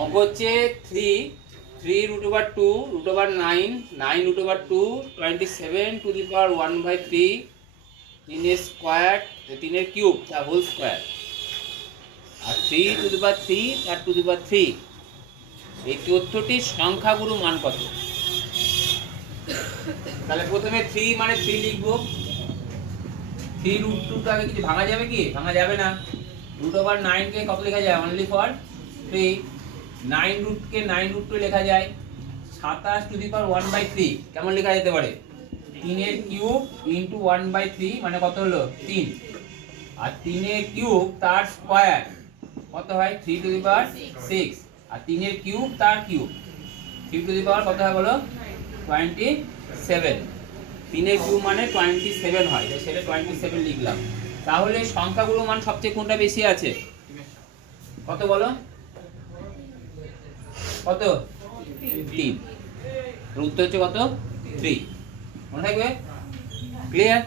অঙ্ক হচ্ছে three three root over two root over nine nine root over two twenty seven to the power one by three তিনের square তিনের cube the whole square R three to the power three R to the power three এই তথ্যটির সংখ্যাগুরু মান কত? তাহলে প্রথমে three মানে থ্রি লিখব। থ্রি রুট টুটা আগে কিছু ভাঙা যাবে কি? ভাঙা যাবে না। রুট ওভার নাইনকে কত লেখা যায়? অনলি ফর থ্রি নাইন রুটকে নাইন রুট টু লেখা যায়। সাতাশ to the power one by three কেমন লেখা যেতে পারে? তিনের cube into one by three মানে কত হলো? তিন। আর তিনের কিউব তার স্কোয়ার কত হয়? Three to the power six আর তিনের কিউব তার cube three to the power কত হয় বলো? টোয়েন্টি সেভেন তিনের কিউব মানে টোয়েন্টি সেভেন হয় তো সেটা টোয়েন্টি সেভেন লিখলাম। তাহলে সংখ্যাগুলো মান সবচেয়ে কোনটা বেশি আছে? কত বলো? কত? তিন। উত্তর হচ্ছে কত? থ্রি মনে থাকবে? ক্লিয়ার